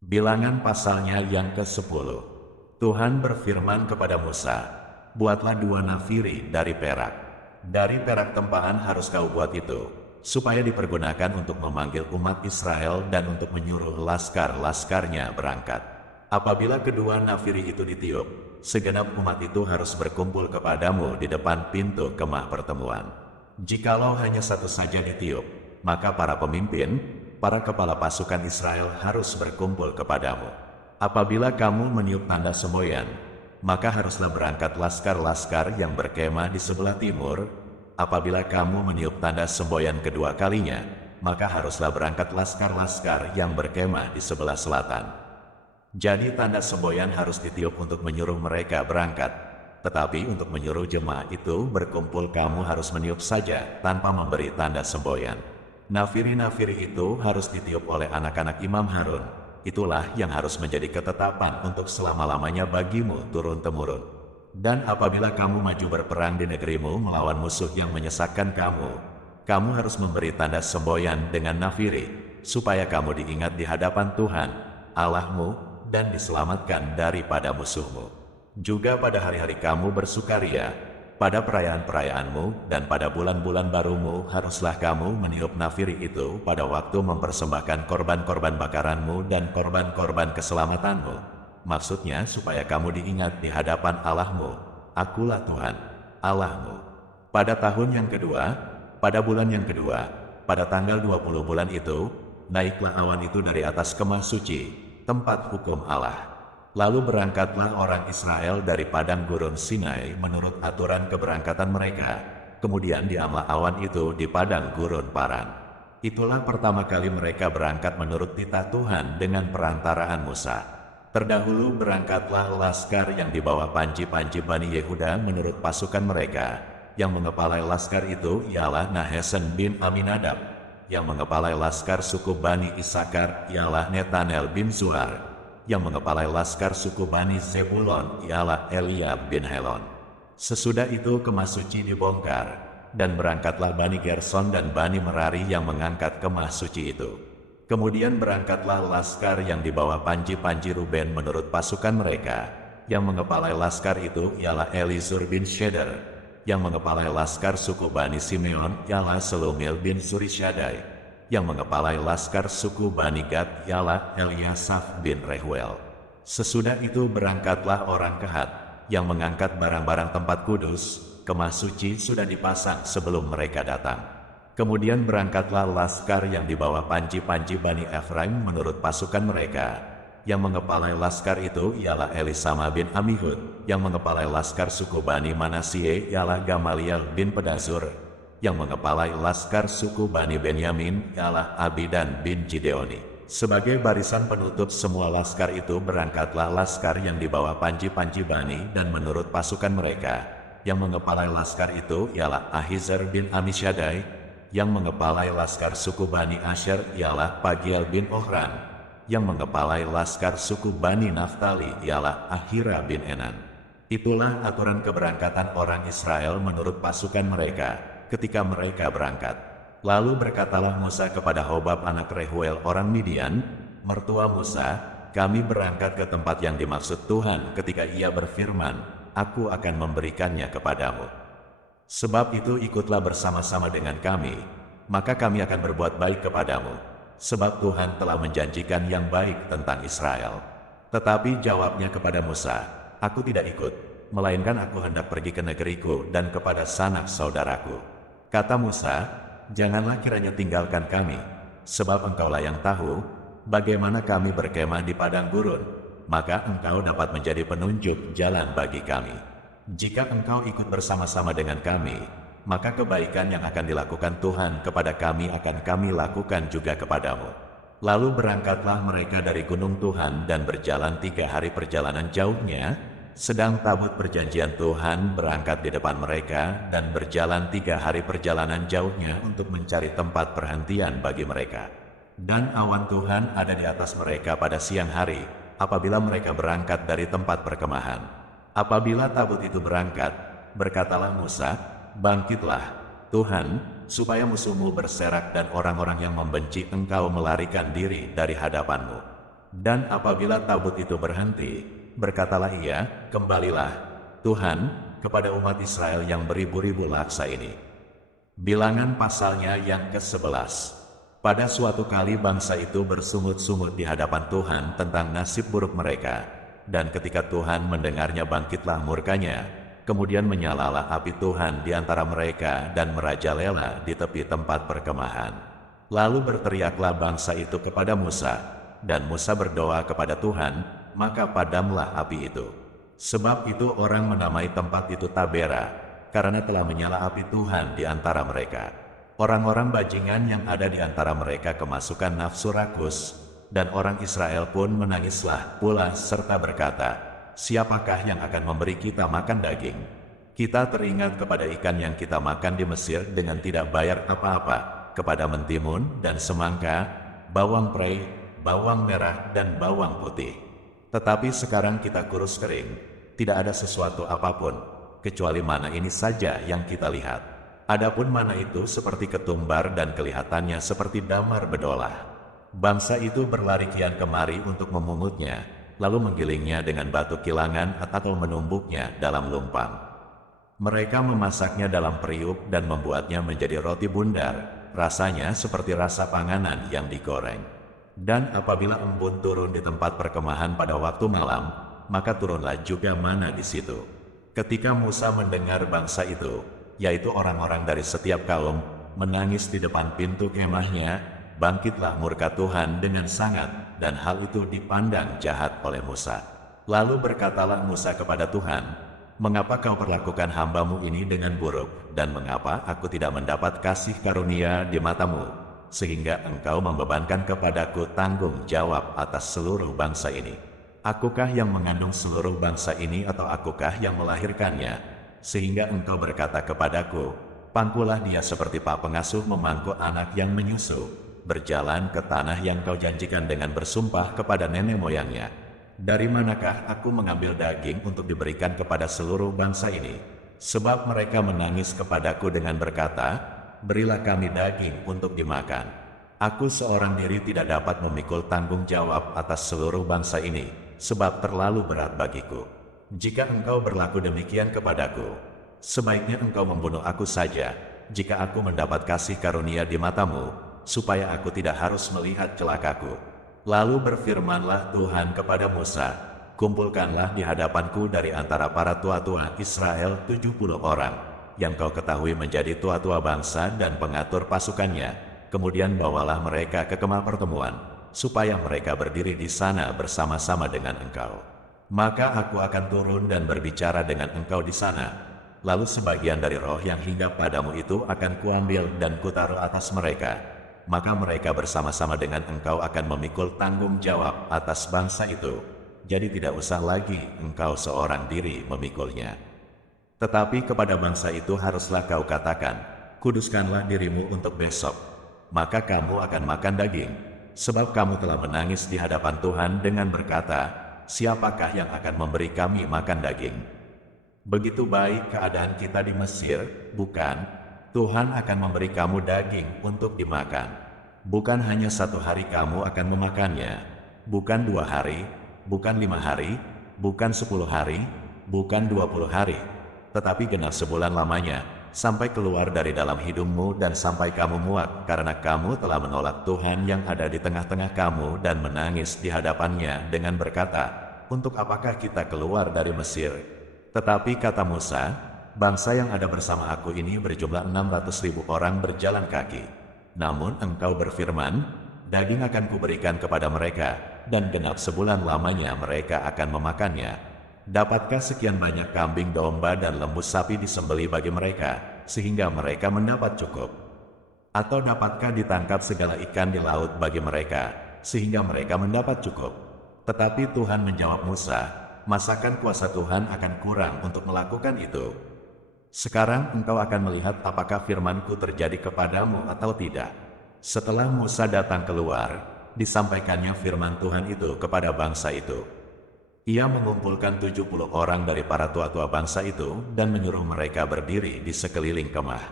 Bilangan pasalnya yang ke-10. Tuhan berfirman kepada Musa, "Buatlah 2 nafiri dari perak. Dari perak tempahan harus kau buat itu, supaya dipergunakan untuk memanggil umat Israel dan untuk menyuruh laskar-laskarnya berangkat. Apabila kedua nafiri itu ditiup, segenap umat itu harus berkumpul kepadamu di depan pintu kemah pertemuan. Jikalau hanya satu saja ditiup, maka para pemimpin, para kepala pasukan Israel harus berkumpul kepadamu. Apabila kamu meniup tanda semboyan, maka haruslah berangkat laskar-laskar yang berkemah di sebelah timur. Apabila kamu meniup tanda semboyan kedua kalinya, maka haruslah berangkat laskar-laskar yang berkemah di sebelah selatan. Jadi tanda semboyan harus ditiup untuk menyuruh mereka berangkat. Tetapi untuk menyuruh jemaah itu berkumpul kamu harus meniup saja tanpa memberi tanda semboyan. Nafiri-nafiri itu harus ditiup oleh anak-anak Imam Harun. Itulah yang harus menjadi ketetapan untuk selama-lamanya bagimu turun-temurun. Dan apabila kamu maju berperang di negerimu melawan musuh yang menyesatkan kamu, kamu harus memberi tanda semboyan dengan nafiri, supaya kamu diingat di hadapan Tuhan, Allahmu, dan diselamatkan daripada musuhmu. Juga pada hari-hari kamu bersukaria, pada perayaan-perayaanmu dan pada bulan-bulan barumu haruslah kamu meniup nafiri itu pada waktu mempersembahkan korban-korban bakaranmu dan korban-korban keselamatanmu. Maksudnya supaya kamu diingat di hadapan Allahmu, Akulah Tuhan, Allahmu. Pada tahun yang kedua, pada bulan yang kedua, pada tanggal 20 bulan itu, naiklah awan itu dari atas kemah suci, tempat hukum Allah. Lalu berangkatlah orang Israel dari padang gurun Sinai menurut aturan keberangkatan mereka. Kemudian diamlah awan itu di padang gurun Paran. Itulah pertama kali mereka berangkat menurut titah Tuhan dengan perantaraan Musa. Terdahulu berangkatlah laskar yang dibawa panji-panji Bani Yehuda menurut pasukan mereka. Yang mengepalai laskar itu ialah Nahesen bin Aminadab. Yang mengepalai laskar suku Bani Isakar ialah Netanel bin Zuar. Yang mengepalai laskar suku Bani Zebulon ialah Eliab bin Helon. Sesudah itu kemah suci dibongkar, dan berangkatlah Bani Gerson dan Bani Merari yang mengangkat kemah suci itu. Kemudian berangkatlah laskar yang dibawa panji-panji Ruben menurut pasukan mereka. Yang mengepalai laskar itu ialah Elizur bin Sheder. Yang mengepalai laskar suku Bani Simeon ialah Selumil bin Surishadai. Yang mengepalai laskar suku Bani Gad ialah Eliasaf bin Rehuel. Sesudah itu berangkatlah orang Kehat yang mengangkat barang-barang tempat kudus. Kemah suci sudah dipasang sebelum mereka datang. Kemudian berangkatlah laskar yang dibawa panji-panji Bani Efraim menurut pasukan mereka. Yang mengepalai laskar itu ialah Elisama bin Amihud. Yang mengepalai laskar suku Bani Manasye ialah Gamaliel bin Pedazur. Yang mengepalai laskar suku Bani Benyamin ialah Abidan bin Gideoni. Sebagai barisan penutup semua laskar itu berangkatlah laskar yang dibawa panji-panji Bani dan menurut pasukan mereka. Yang mengepalai laskar itu ialah Ahizar bin Amishadai. Yang mengepalai laskar suku Bani Asher ialah Pagiel bin Ohran. Yang mengepalai laskar suku Bani Naftali ialah Ahira bin Enan. Itulah aturan keberangkatan orang Israel menurut pasukan mereka ketika mereka berangkat. Lalu berkatalah Musa kepada Hobab anak Rehuel orang Midian, mertua Musa, kami berangkat ke tempat yang dimaksud Tuhan ketika ia berfirman, Aku akan memberikannya kepadamu. Sebab itu ikutlah bersama-sama dengan kami, maka kami akan berbuat baik kepadamu. Sebab Tuhan telah menjanjikan yang baik tentang Israel. Tetapi jawabnya kepada Musa, Aku tidak ikut, melainkan aku hendak pergi ke negeriku dan kepada sanak saudaraku. Kata Musa, janganlah kiranya tinggalkan kami, sebab engkaulah yang tahu bagaimana kami berkemah di padang gurun, maka engkau dapat menjadi penunjuk jalan bagi kami. Jika engkau ikut bersama-sama dengan kami, maka kebaikan yang akan dilakukan Tuhan kepada kami akan kami lakukan juga kepadamu. Lalu berangkatlah mereka dari gunung Tuhan dan berjalan 3 hari perjalanan jauhnya, sedang tabut perjanjian Tuhan berangkat di depan mereka dan berjalan 3 hari perjalanan jauhnya untuk mencari tempat perhentian bagi mereka. Dan awan Tuhan ada di atas mereka pada siang hari, apabila mereka berangkat dari tempat perkemahan. Apabila tabut itu berangkat, berkatalah Musa, Bangkitlah, Tuhan, supaya musuhmu berserak dan orang-orang yang membenci engkau melarikan diri dari hadapanmu. Dan apabila tabut itu berhenti, berkatalah ia, "Kembalilah, Tuhan, kepada umat Israel yang beribu-ribu laksa ini." Bilangan pasalnya yang ke-11. Pada suatu kali bangsa itu bersungut-sungut di hadapan Tuhan tentang nasib buruk mereka, dan ketika Tuhan mendengarnya bangkitlah murkanya, kemudian menyalalah api Tuhan di antara mereka dan merajalela di tepi tempat perkemahan. Lalu berteriaklah bangsa itu kepada Musa, dan Musa berdoa kepada Tuhan, maka padamlah api itu. Sebab itu orang menamai tempat itu Tabera, karena telah menyala api Tuhan di antara mereka. Orang-orang bajingan yang ada di antara mereka kemasukan nafsu rakus, dan orang Israel pun menangislah pula serta berkata, "Siapakah yang akan memberi kita makan daging? Kita teringat kepada ikan yang kita makan di Mesir dengan tidak bayar apa-apa, kepada mentimun dan semangka, bawang prei, bawang merah dan bawang putih. Tetapi sekarang kita kurus kering, tidak ada sesuatu apapun, kecuali mana ini saja yang kita lihat. Adapun mana itu seperti ketumbar dan kelihatannya seperti damar bedolah." Bangsa itu berlari kian kemari untuk memungutnya, lalu menggilingnya dengan batu kilangan atau menumbuknya dalam lumpang. Mereka memasaknya dalam periuk dan membuatnya menjadi roti bundar, rasanya seperti rasa panganan yang digoreng. Dan apabila embun turun di tempat perkemahan pada waktu malam, maka turunlah juga mana di situ. Ketika Musa mendengar bangsa itu, yaitu orang-orang dari setiap kaum, menangis di depan pintu kemahnya, bangkitlah murka Tuhan dengan sangat, dan hal itu dipandang jahat oleh Musa. Lalu berkatalah Musa kepada Tuhan, "Mengapa kau perlakukan hambamu ini dengan buruk, dan mengapa aku tidak mendapat kasih karunia di matamu, sehingga engkau membebankan kepadaku tanggung jawab atas seluruh bangsa ini? Akukah yang mengandung seluruh bangsa ini, atau akukah yang melahirkannya? Sehingga engkau berkata kepadaku, pangkulah dia seperti pak pengasuh memangku anak yang menyusu, berjalan ke tanah yang kau janjikan dengan bersumpah kepada nenek moyangnya. Dari manakah aku mengambil daging untuk diberikan kepada seluruh bangsa ini? Sebab mereka menangis kepadaku dengan berkata, berilah kami daging untuk dimakan. Aku seorang diri tidak dapat memikul tanggung jawab atas seluruh bangsa ini, sebab terlalu berat bagiku. Jika engkau berlaku demikian kepadaku, sebaiknya engkau membunuh aku saja, jika aku mendapat kasih karunia di matamu, supaya aku tidak harus melihat celakaku." Lalu berfirmanlah Tuhan kepada Musa, "Kumpulkanlah di hadapanku dari antara para tua-tua Israel 70 orang, yang kau ketahui menjadi tua-tua bangsa dan pengatur pasukannya. Kemudian bawalah mereka ke kemah pertemuan, supaya mereka berdiri di sana bersama-sama dengan engkau. Maka aku akan turun dan berbicara dengan engkau di sana. Lalu sebagian dari roh yang hinggap padamu itu akan kuambil dan kutaruh atas mereka. Maka mereka bersama-sama dengan engkau akan memikul tanggung jawab atas bangsa itu. Jadi tidak usah lagi engkau seorang diri memikulnya. Tetapi kepada bangsa itu haruslah kau katakan, kuduskanlah dirimu untuk besok. Maka kamu akan makan daging, sebab kamu telah menangis di hadapan Tuhan dengan berkata, siapakah yang akan memberi kami makan daging? Begitu baik keadaan kita di Mesir, bukan? Tuhan akan memberi kamu daging untuk dimakan. Bukan hanya 1 hari kamu akan memakannya, bukan 2 hari, bukan 5 hari, bukan 10 hari, bukan 20 hari, tetapi genap sebulan lamanya, sampai keluar dari dalam hidungmu dan sampai kamu muak, karena kamu telah menolak Tuhan yang ada di tengah-tengah kamu dan menangis di hadapannya dengan berkata, untuk apakah kita keluar dari Mesir? Tetapi kata Musa, bangsa yang ada bersama aku ini berjumlah 600.000 orang berjalan kaki. Namun engkau berfirman, daging akan kuberikan kepada mereka, dan genap sebulan lamanya mereka akan memakannya. Dapatkah sekian banyak kambing domba dan lembu sapi disembelih bagi mereka, sehingga mereka mendapat cukup? Atau dapatkah ditangkap segala ikan di laut bagi mereka, sehingga mereka mendapat cukup? Tetapi Tuhan menjawab Musa, masakan kuasa Tuhan akan kurang untuk melakukan itu? Sekarang engkau akan melihat apakah firmanku terjadi kepadamu atau tidak. Setelah Musa datang keluar, disampaikannya firman Tuhan itu kepada bangsa itu. Ia mengumpulkan 70 orang dari para tua-tua bangsa itu dan menyuruh mereka berdiri di sekeliling kemah.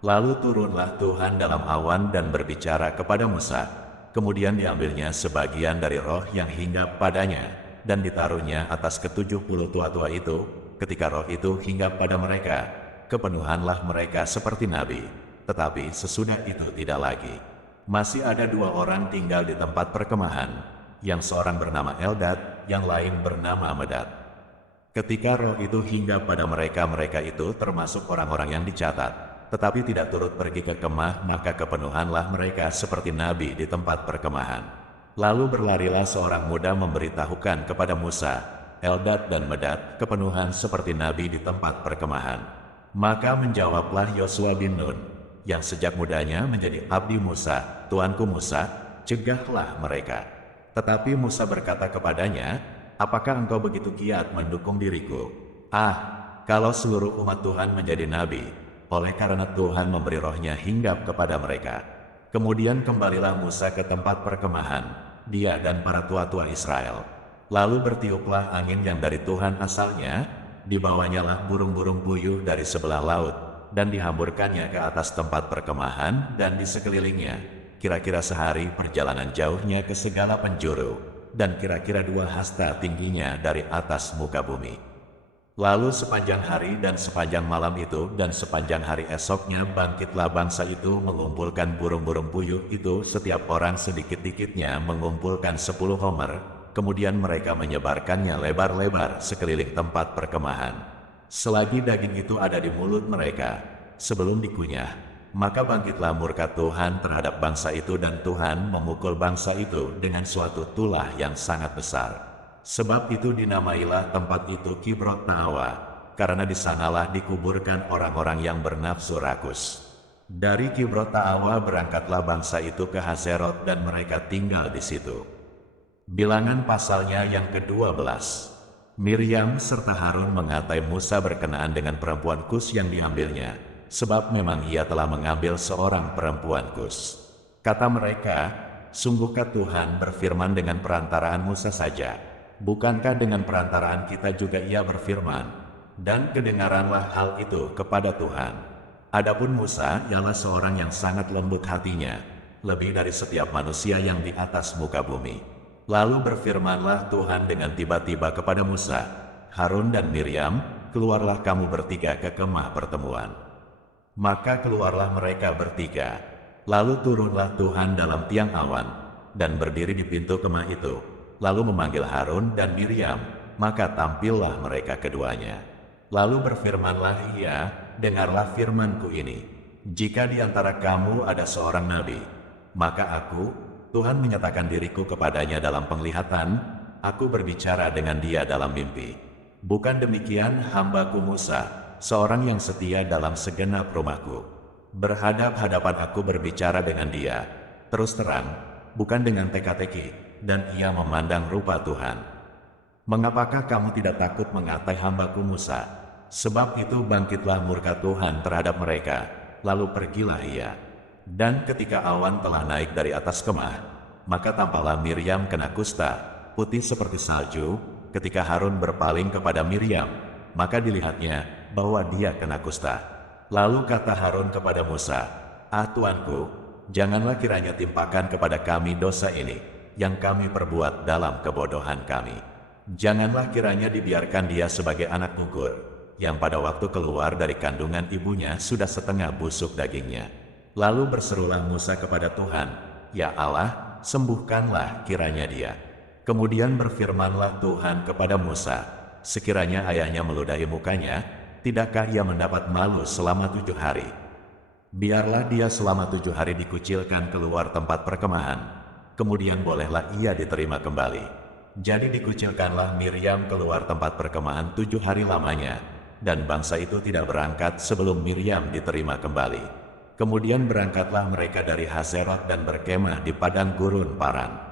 Lalu turunlah Tuhan dalam awan dan berbicara kepada Musa, kemudian diambilnya sebagian dari roh yang hinggap padanya, dan ditaruhnya atas ke-70 tua-tua itu. Ketika roh itu hinggap pada mereka, kepenuhanlah mereka seperti nabi. Tetapi sesudah itu tidak lagi. Masih ada 2 orang tinggal di tempat perkemahan, yang seorang bernama Eldad, yang lain bernama Medad. Ketika roh itu hinggap pada mereka, mereka itu termasuk orang-orang yang dicatat, tetapi tidak turut pergi ke kemah, maka kepenuhanlah mereka seperti nabi di tempat perkemahan. Lalu berlarilah seorang muda memberitahukan kepada Musa, Eldad dan Medad kepenuhan seperti nabi di tempat perkemahan. Maka menjawablah Yosua bin Nun, yang sejak mudanya menjadi abdi Musa, Tuanku Musa, cegahlah mereka. Tetapi Musa berkata kepadanya, apakah engkau begitu giat mendukung diriku? Kalau seluruh umat Tuhan menjadi nabi, oleh karena Tuhan memberi rohnya hinggap kepada mereka. Kemudian kembalilah Musa ke tempat perkemahan, dia dan para tua-tua Israel. Lalu bertiuplah angin yang dari Tuhan asalnya, dibawanyalah burung-burung puyuh dari sebelah laut, dan dihamburkannya ke atas tempat perkemahan dan di sekelilingnya, kira-kira sehari perjalanan jauhnya ke segala penjuru, dan kira-kira 2 hasta tingginya dari atas muka bumi. Lalu sepanjang hari dan sepanjang malam itu dan sepanjang hari esoknya bangkitlah bangsa itu mengumpulkan burung-burung puyuh itu, setiap orang sedikit-dikitnya mengumpulkan 10 homer, kemudian mereka menyebarkannya lebar-lebar sekeliling tempat perkemahan. Selagi daging itu ada di mulut mereka, sebelum dikunyah, maka bangkitlah murka Tuhan terhadap bangsa itu, dan Tuhan memukul bangsa itu dengan suatu tulah yang sangat besar. Sebab itu dinamailah tempat itu Kibrot Ta'awa, karena di sanalah dikuburkan orang-orang yang bernafsu rakus. Dari Kibrot Ta'awa berangkatlah bangsa itu ke Hazerot dan mereka tinggal di situ. Bilangan pasalnya yang ke-12. Miriam serta Harun mengatai Musa berkenaan dengan perempuan Kus yang diambilnya, sebab memang ia telah mengambil seorang perempuan Kus. Kata mereka, sungguhkah Tuhan berfirman dengan perantaraan Musa saja? Bukankah dengan perantaraan kita juga ia berfirman? Dan kedengaranlah hal itu kepada Tuhan. Adapun Musa ialah seorang yang sangat lembut hatinya, lebih dari setiap manusia yang di atas muka bumi. Lalu berfirmanlah Tuhan dengan tiba-tiba kepada Musa, Harun dan Miriam, keluarlah kamu bertiga ke kemah pertemuan. Maka keluarlah mereka bertiga. Lalu turunlah Tuhan dalam tiang awan, dan berdiri di pintu kemah itu. Lalu memanggil Harun dan Miriam, maka tampillah mereka keduanya. Lalu berfirmanlah ia, dengarlah firmanku ini. Jika di antara kamu ada seorang nabi, maka aku, Tuhan menyatakan diriku kepadanya dalam penglihatan, aku berbicara dengan dia dalam mimpi. Bukan demikian hambaku Musa, seorang yang setia dalam segenap rumahku. Berhadap-hadapan aku berbicara dengan dia, terus terang, bukan dengan teka-teki. Dan ia memandang rupa Tuhan. Mengapakah kamu tidak takut mengatai hambaku Musa? Sebab itu bangkitlah murka Tuhan terhadap mereka, lalu pergilah ia. Dan ketika awan telah naik dari atas kemah, maka tampaklah Miriam kena kusta, putih seperti salju. Ketika Harun berpaling kepada Miriam, maka dilihatnya bahwa dia kena kusta. Lalu kata Harun kepada Musa, Tuanku, janganlah kiranya timpakan kepada kami dosa ini yang kami perbuat dalam kebodohan kami. Janganlah kiranya dibiarkan dia sebagai anak gugur, yang pada waktu keluar dari kandungan ibunya sudah setengah busuk dagingnya. Lalu berserulah Musa kepada Tuhan, Ya Allah, sembuhkanlah kiranya dia. Kemudian berfirmanlah Tuhan kepada Musa, sekiranya ayahnya meludahi mukanya, tidakkah ia mendapat malu selama 7 hari? Biarlah dia selama 7 hari dikucilkan keluar tempat perkemahan. Kemudian bolehlah ia diterima kembali. Jadi dikucilkanlah Miriam keluar tempat perkemahan 7 hari lamanya, dan bangsa itu tidak berangkat sebelum Miriam diterima kembali. Kemudian berangkatlah mereka dari Hazerot dan berkemah di padang gurun Paran.